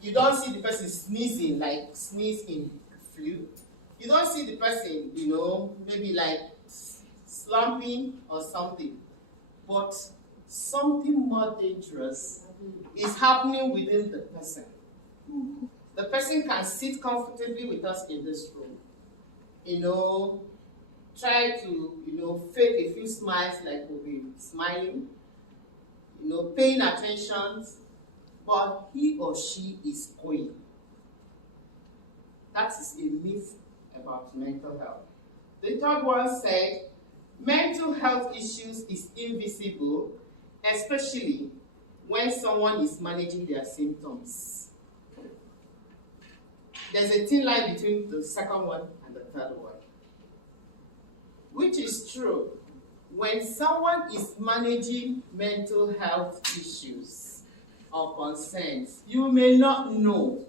You don't see the person sneezing, like sneeze in flu. You don't see the person, maybe like slumping or something. But something more dangerous is happening within the person. The person can sit comfortably with us in this room, try to, fake a few smiles like we'll be smiling, paying attention, but he or she is going. That is a myth about mental health. The third one said, mental health issues is invisible, especially when someone is managing their symptoms. There's a thin line between the second one and the third one, which is true. When someone is managing mental health issues or concerns, you may not know.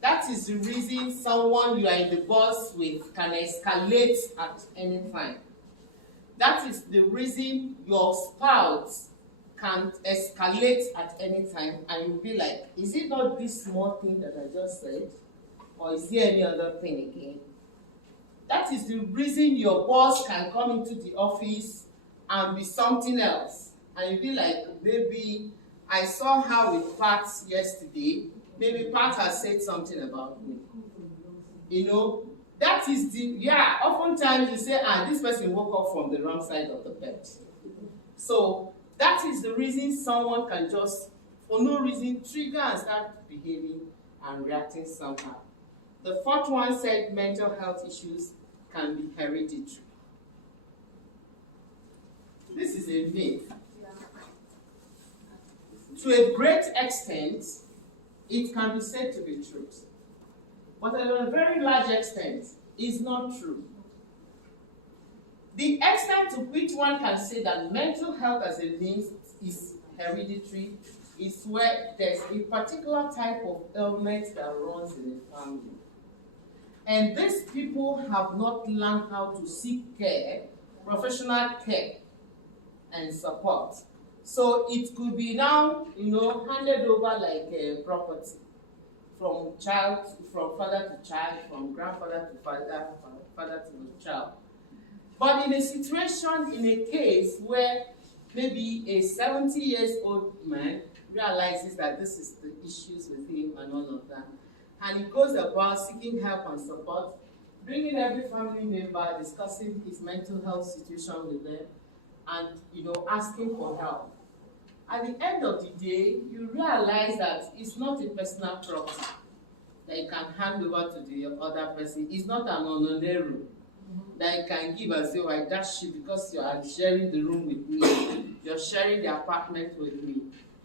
That is the reason someone you are in the bus with can escalate at any time. That is the reason your spouse can escalate at any time, and you'll be like, is it not this small thing that I just said? Or is there any other thing again? That is the reason your boss can come into the office and be something else. And you'll be like, maybe I saw her with Pat yesterday. Maybe Pat has said something about me. That is oftentimes you say, this person woke up from the wrong side of the bed. So that is the reason someone can just, for no reason, trigger and start behaving and reacting somehow. The fourth one said mental health issues can be hereditary. This is a myth. To a great extent, it can be said to be true. But at a very large extent, it's not true. The extent to which one can say that mental health as a means is hereditary is where there's a particular type of ailment that runs in the family. And these people have not learned how to seek care, professional care, and support. So it could be now, handed over like a property from father to child, from grandfather to father, from father to the child. But in a situation, in a case where maybe a 70-year-old man realizes that this is the issues with him and all of that, and he goes about seeking help and support, bringing every family member, discussing his mental health situation with them, and asking for help. At the end of the day, you realize that it's not a personal property that you can hand over to the other person. It's not an honorary that you can give and say, oh, I dash you because you are sharing the room with me. You're sharing the apartment with me.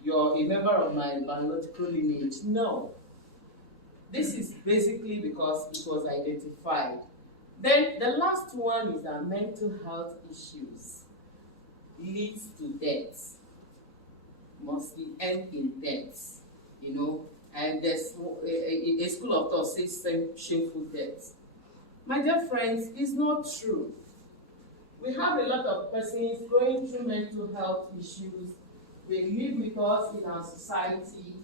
You're a member of my biological lineage. No. This is basically because it was identified. Then the last one is that mental health issues leads to death. Mostly end in death, and there's a school of thought says shameful death. My dear friends, it's not true. We have a lot of persons going through mental health issues. They live with us in our society.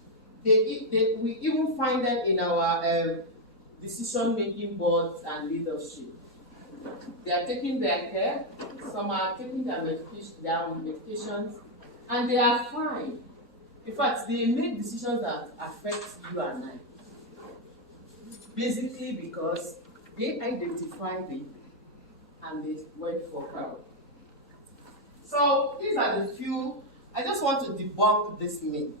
We even find them in our decision-making boards and leadership. They are taking their care. Some are taking their medications. And they are fine. In fact, they make decisions that affect you and I. Basically because they identified it and they went for help. So these are the few. I just want to debunk this myth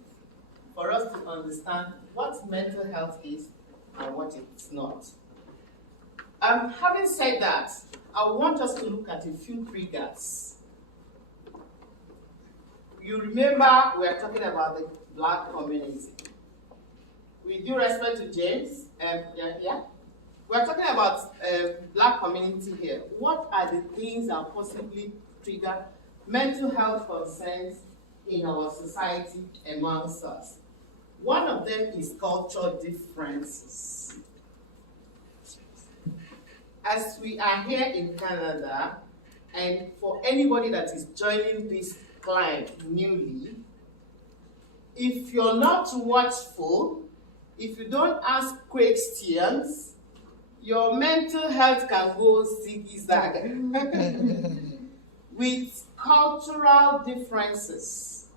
for us to understand what mental health is and what it's not. Having said that, I want us to look at a few triggers. You remember we are talking about the Black community. With due respect to James, we are talking about Black community here. What are the things that possibly trigger mental health concerns in our society amongst us? One of them is cultural differences. As we are here in Canada, and for anybody that is joining this climb newly, if you're not watchful, if you don't ask questions, your mental health can go zigzag with cultural differences.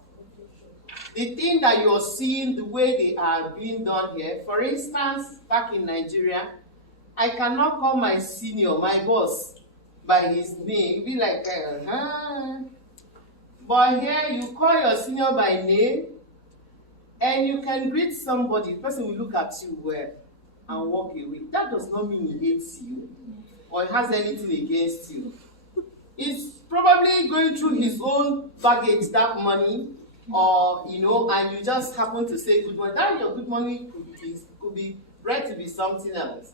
The thing that you're seeing, the way they are being done here, for instance, back in Nigeria, I cannot call my senior, my boss, by his name. Be like, But here, you call your senior by name, and you can greet somebody, the person will look at you well and walk away. That does not mean he hates you or has anything against you. He's probably going through his own baggage, that money, or, and you just happen to say good morning. That your good morning could be read to be something else.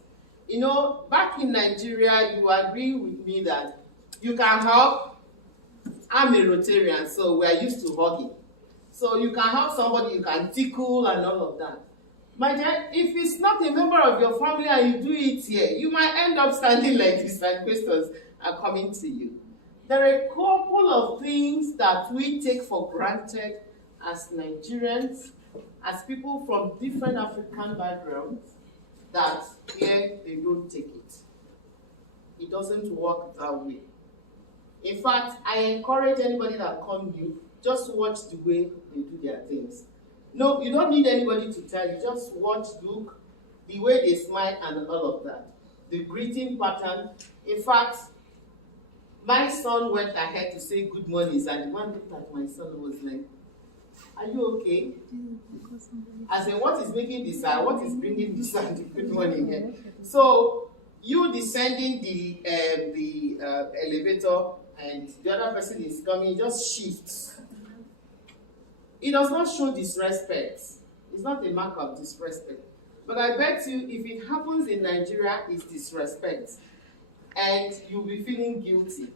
Back in Nigeria, you agree with me that you can hug. I'm a Rotarian, so we're used to hugging. So you can hug somebody, you can tickle and all of that. My dear, if it's not a member of your family and you do it here, you might end up standing like this, like questions are coming to you. There are a couple of things that we take for granted as Nigerians, as people from different African backgrounds, that here they don't take it. It doesn't work that way. In fact, I encourage anybody that comes new, just watch the way they do their things. No, you don't need anybody to tell you. Just watch, look, the way they smile and all of that. The greeting pattern. In fact, my son went ahead to say good mornings, and the one looked at my son was like, "Are you okay?" As in, what is making this sound? What is bringing this sound? Good morning here. So you descending the elevator, and the other person is coming, just shifts. It does not show disrespect. It's not a mark of disrespect. But I bet you, if it happens in Nigeria, it's disrespect. And you'll be feeling guilty.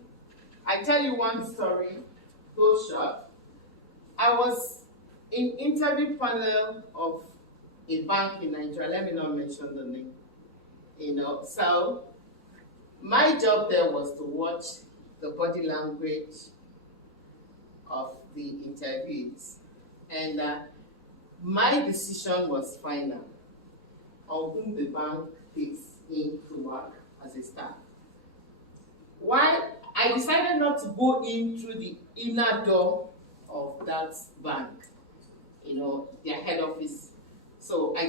I tell you one story, go short. I was in interview panel of a bank in Nigeria. Let me not mention the name. So my job there was to watch the body language of the interviewees. And my decision was final on whom the bank takes in to work as a staff. Why? I decided not to go in through the inner door of that bank, their head office. So I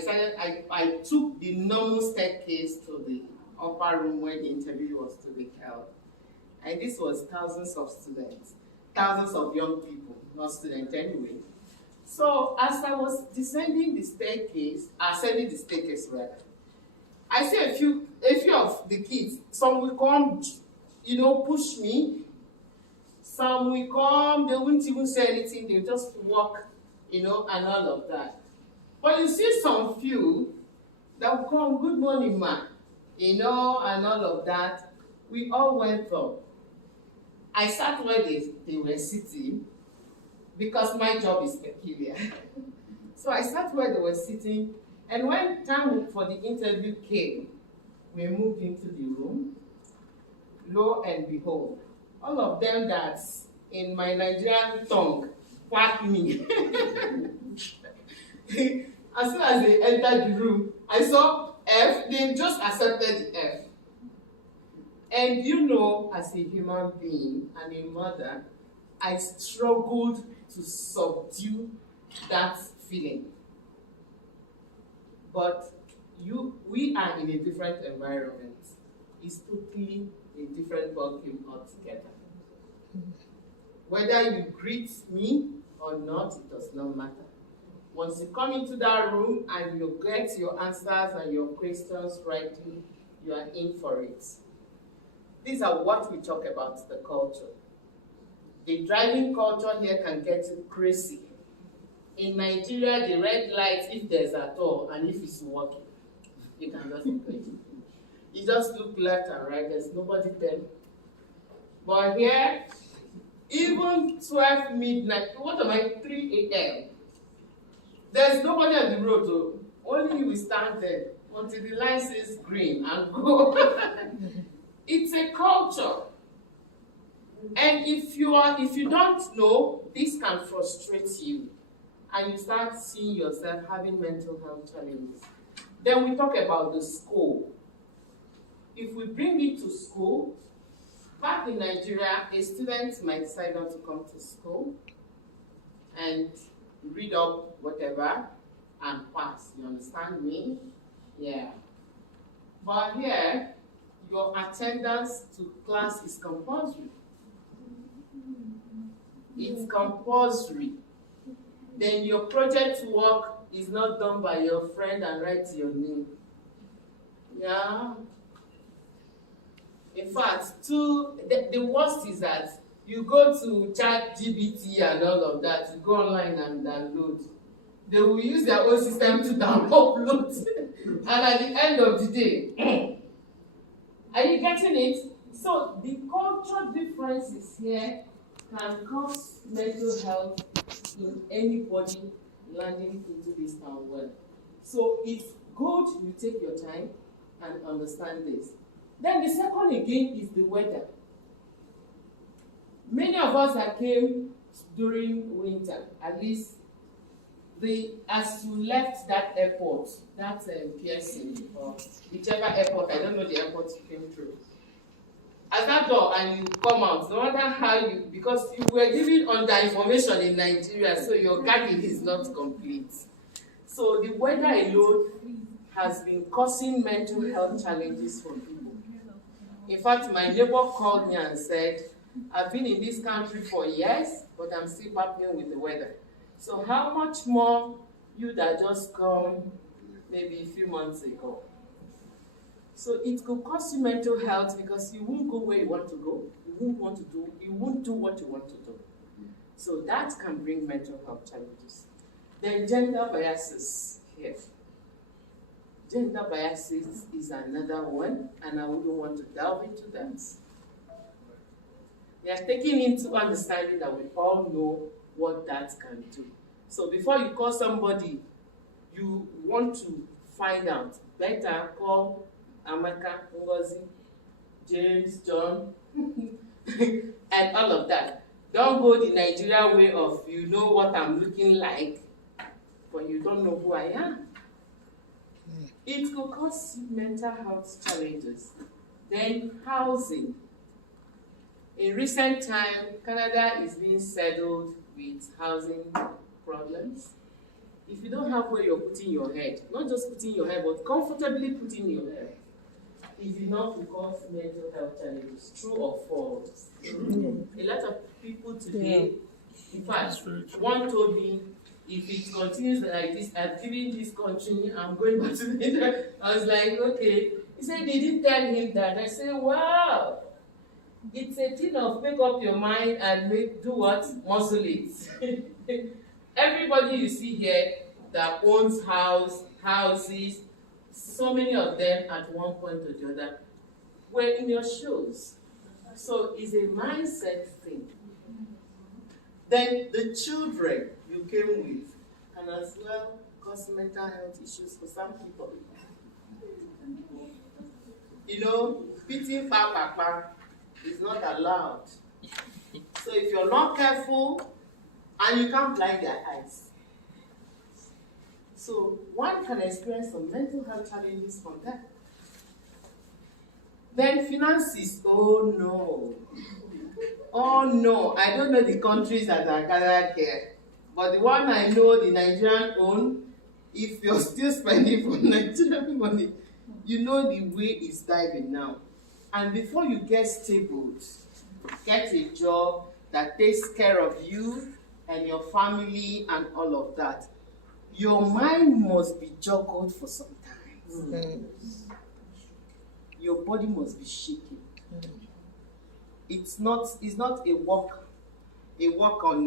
took the normal staircase to the upper room where the interview was to be held. And this was thousands of students, thousands of young people, not students anyway. So as I was ascending the staircase, rather, I see a few of the kids. Some will come, push me. Some will come, they won't even say anything, they'll just walk, and all of that. But you see some few that will come, good morning, ma, and all of that. We all went up. I sat where they were sitting, because my job is peculiar. So I sat where they were sitting, and when time for the interview came, we moved into the room. Lo and behold, all of them that, in my Nigerian tongue, whacked me. As soon as they entered the room, I saw F, they just accepted the F. And as a human being and a mother, I struggled to subdue that feeling. But we are in a different environment. It's totally a different ballgame altogether. Whether you greet me or not, it does not matter. Once you come into that room and you get your answers and your questions ready, you are in for it. These are what we talk about, the culture. The driving culture here can get crazy. In Nigeria, the red light, if there's at all, and if it's working, you can just go. You just look left and right, there's nobody there. But here, even 12 midnight, what am I, 3 a.m., there's nobody on the road, so only we stand there until the line says green and go. It's a culture. And if you don't know, this can frustrate you. and you start seeing yourself having mental health challenges. Then we talk about the school. If we bring it to school, back in Nigeria, a student might decide not to come to school and read up whatever and pass. You understand me? Yeah. But here, your attendance to class is compulsory. It's compulsory. Then your project work is not done by your friend and write your name. Yeah. In fact, the worst is that you go to ChatGPT and all of that, you go online and download. They will use their own system to upload. And at the end of the day, are you getting it? So the cultural differences here can cause mental health in anybody landing into this town world. So it's good you take your time and understand this. Then the second again is the weather. Many of us that came during winter, at least as you left that airport, that Pearson or whichever airport, I don't know the airport you came through. At that door and you come out, no matter how because you were given under information in Nigeria, so your garden is not complete. So the weather alone has been causing mental health challenges for people. In fact, my neighbor called me and said, I've been in this country for years, but I'm still battling with the weather. So how much more you that just come maybe a few months ago? So it could cause you mental health because you won't go where you want to go. You won't do what you want to do. So that can bring mental health challenges. Then gender biases here. Gender biases is another one, and I wouldn't want to delve into that. They are taking into understanding that we all know what that can do. So before you call somebody, you want to find out. Better call Amaka, Ngozi, James, John, and all of that. Don't go the Nigeria way of you know what I'm looking like, but you don't know who I am. It could cause mental health challenges. Then housing. In recent time, Canada is being saddled with housing problems. If you don't have where you're putting your head, not just putting your head, but comfortably putting your head, is enough to cause mental health challenges. True or false? True. A lot of people today, in fact, one told me, if it continues like this, I've given this country, I'm going back to Nigeria. I was like, okay. He said they didn't tell him that. I said, wow. It's a thing of make up your mind and do what? Muscle it. Everybody you see here that owns houses, so many of them at one point or the other were in your shoes. So it's a mindset thing. Then the children you came with can as well cause mental health issues for some people. You know, beating papa is not allowed. So if you're not careful, and you can't blind their eyes. So one can experience some mental health challenges from that. Then finances, oh no. Oh no, I don't know the countries that are gathered here. But the one I know, the Nigerian own, if you're still spending for Nigerian money, you know the way it's diving now. And before you get stable, get a job that takes care of you and your family and all of that, your mind must be juggled for some time. Your body must be shaking. It's not a walk on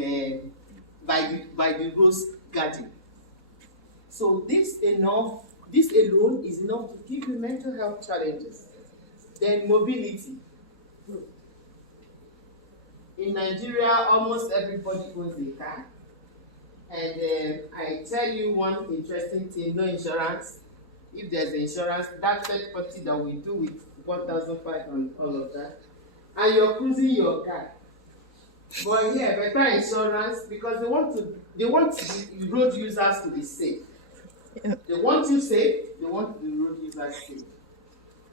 by the rose garden. So this alone is enough to give you mental health challenges. Then mobility. In Nigeria, almost everybody owns a car. And I tell you one interesting thing, no insurance. If there's insurance, that third party that we do with 1,500 and all of that, and you're cruising your car, But yeah, better insurance because they want the road users to be safe. Yeah. They want you safe, they want the road users safe.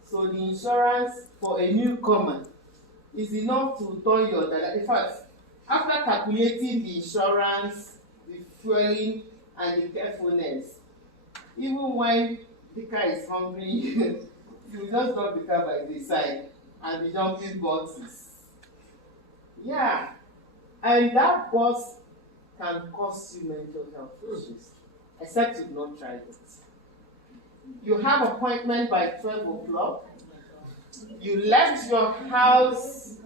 So the insurance for a newcomer is enough to turn your dada. In fact, after calculating the insurance, the fueling, and the carefulness, even when the car is hungry, you just drop the car by the side and the jumping boxes. Yeah, and that bus can cause you mental health issues, except you've not tried it. You have appointment by 12 o'clock. You left your house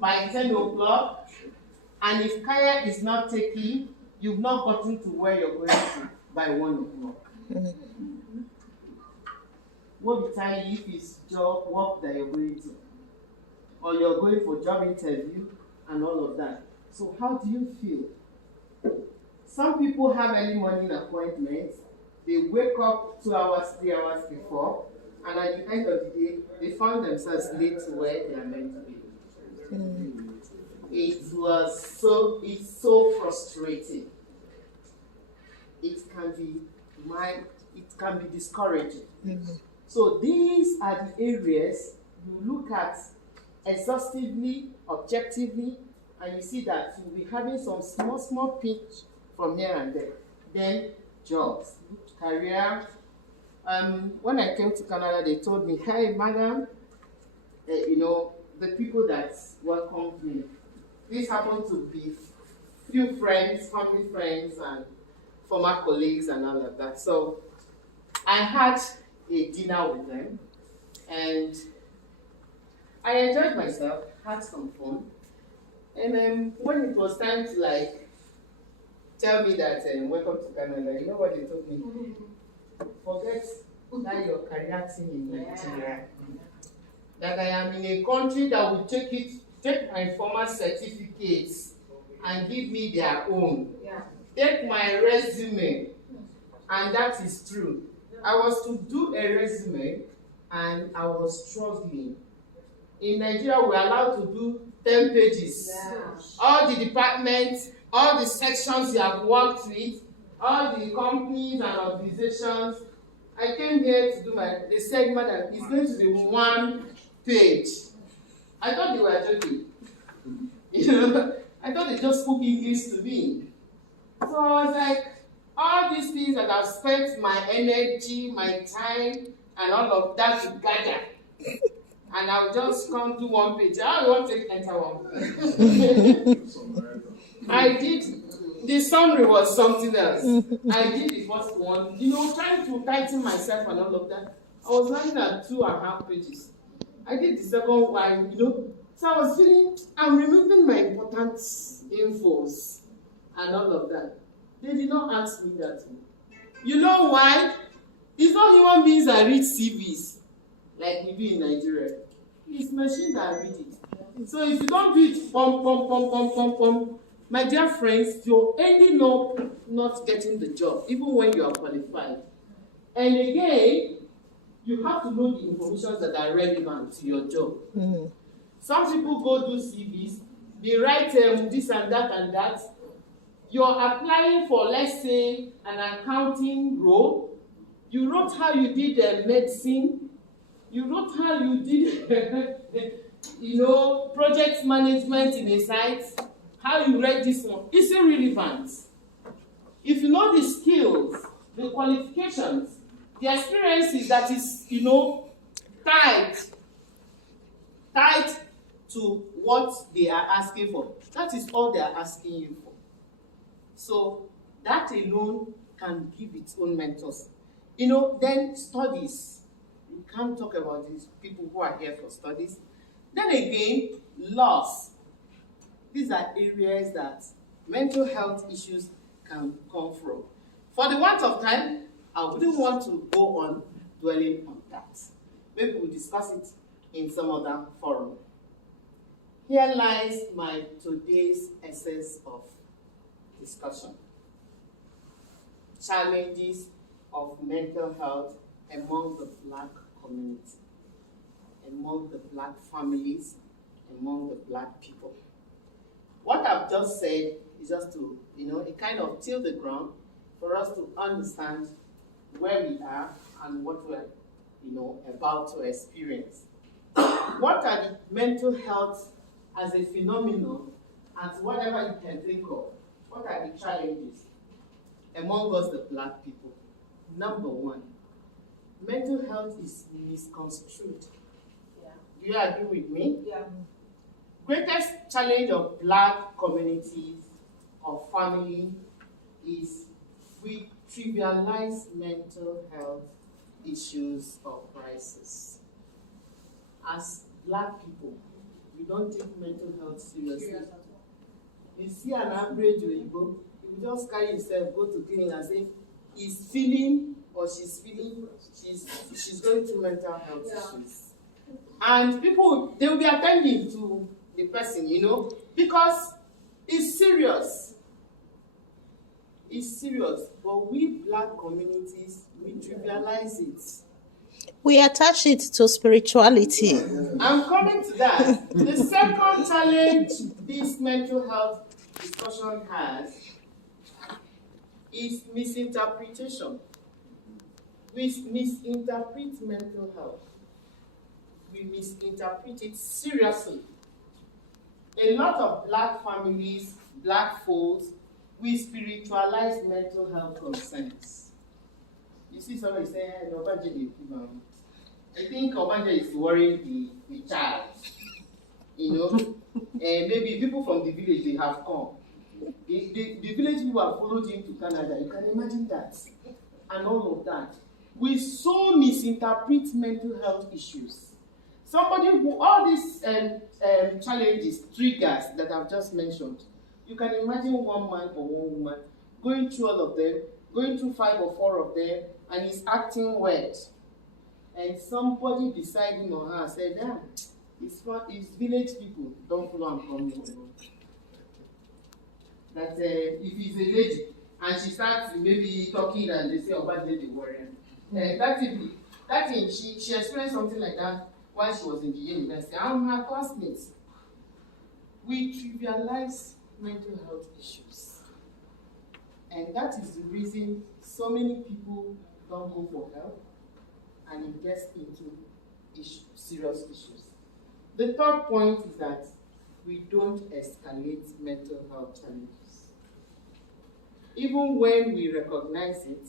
by 10 o'clock, and if Kaya is not taking, you've not gotten to where you're going to by 1 o'clock. What will tell you if it's job work that you're going to, or you're going for job interview and all of that. So how do you feel? Some people have early morning appointments. They wake up 2 hours, 3 hours before, and at the end of the day, they found themselves late to where they are meant to be. It's so frustrating. It can be discouraging. So these are the areas you look at exhaustively, objectively, and you see that you'll be having some small pinch from here and there. Then jobs, career. When I came to Canada, they told me, "Hey, madam, the people that welcomed me, this happened to be few friends, family friends, and former colleagues, and all of that." So I had a dinner with them, and I enjoyed myself, had some fun. And when it was time to tell me that welcome to Canada, you know what they told me? Forget that your career thing in Nigeria. That I am in a country that will take my former certificates and give me their own. Take my resume, and that is true. I was to do a resume, and I was struggling. In Nigeria, we're allowed to do 10 pages. All the departments, all the sections you have worked with, all the companies and organizations. I came here to do they said, "Madam, it's going to be 1 page." I thought they were joking. I thought they just spoke English to me. So I was like, all these things that I've spent my energy, my time, and all of that together, and I'll just come do 1 page. I won't take enter 1 page. I did. The summary was something else. I did the first one, trying to tighten myself and all of that. I was writing at 2.5 pages. I did the second one, So I was feeling, I'm removing my important infos and all of that. They did not ask me that. You know why? It's not human beings that read CVs like we do in Nigeria. It's machine that read it. So if you don't do it, pump, my dear friends, you're ending up not getting the job, even when you are qualified. And again, you have to know the information that are relevant to your job. Some people go do CVs, they write this and that. You're applying for, let's say, an accounting role. You wrote how you did medicine. You wrote how you did, project management in a site. How you read this one. It's irrelevant. If you know the skills, the qualifications, the experiences that is, tied to what they are asking for. That is all they are asking you for. So that alone can give its own mentors. Then studies. You can't talk about these people who are here for studies. Then again, laws. These are areas that mental health issues can come from. For the want of time, I wouldn't want to go on dwelling on that. Maybe we'll discuss it in some other forum. Here lies my today's essence of discussion. Challenges of mental health among the Black community, among the Black families, among the Black people. What I've just said is just to, it kind of till the ground for us to understand where we are and what we're, about to experience. What are the mental health as a phenomenon, as whatever you can think of? What are the challenges among us, the Black people? Number one, mental health is misconstrued. Yeah. Do you agree with me? Yeah. Greatest challenge of Black communities or family is we trivialize mental health issues or crisis. As Black people, we don't take mental health seriously. You see an average Oyibo, he will just carry himself, go to clinic and say he's feeling or she's feeling, she's going through mental health issues. And people, they will be attending to the person, because it's serious. It's serious. But we Black communities, we trivialize it. We attach it to spirituality. I'm coming to that. The second challenge this mental health discussion has is misinterpretation. We misinterpret mental health. We misinterpret it seriously. A lot of Black families, Black folks, we spiritualize mental health concerns. You see somebody saying, I think Obanja is worrying the child. Maybe people from the village, they have come. The village people have followed him to Canada. You can imagine that. And all of that. We so misinterpret mental health issues. Somebody who, all these challenges, triggers that I've just mentioned, you can imagine one man or one woman going through all of them, going through 5 or 4 of them, and he's acting weird. And somebody beside him or her said, it's village people, don't follow and come here. That if he's a lady, and she starts maybe talking and they say, oh, bad lady warrior. That thing, she experienced something like that while she was in the university. I'm her classmates. We trivialize mental health issues. And that is the reason so many people don't go for help and it gets into serious issues. The third point is that we don't escalate mental health challenges. Even when we recognize it,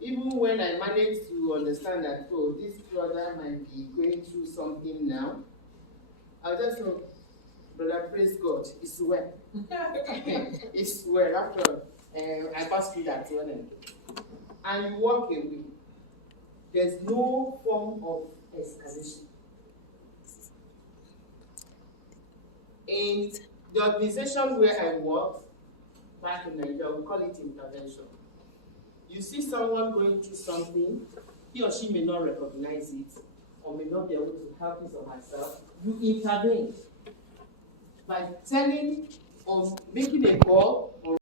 even when I manage to understand that, oh, this brother might be going through something now, I'll just know, brother, praise God, it's well. It's well. After all, I passed through that one. And you walk away. There's no form of escalation. In the organization where I work, back in Nigeria, we call it intervention. You see someone going through something, he or she may not recognize it, or may not be able to help him or herself. You intervene by telling or making a call or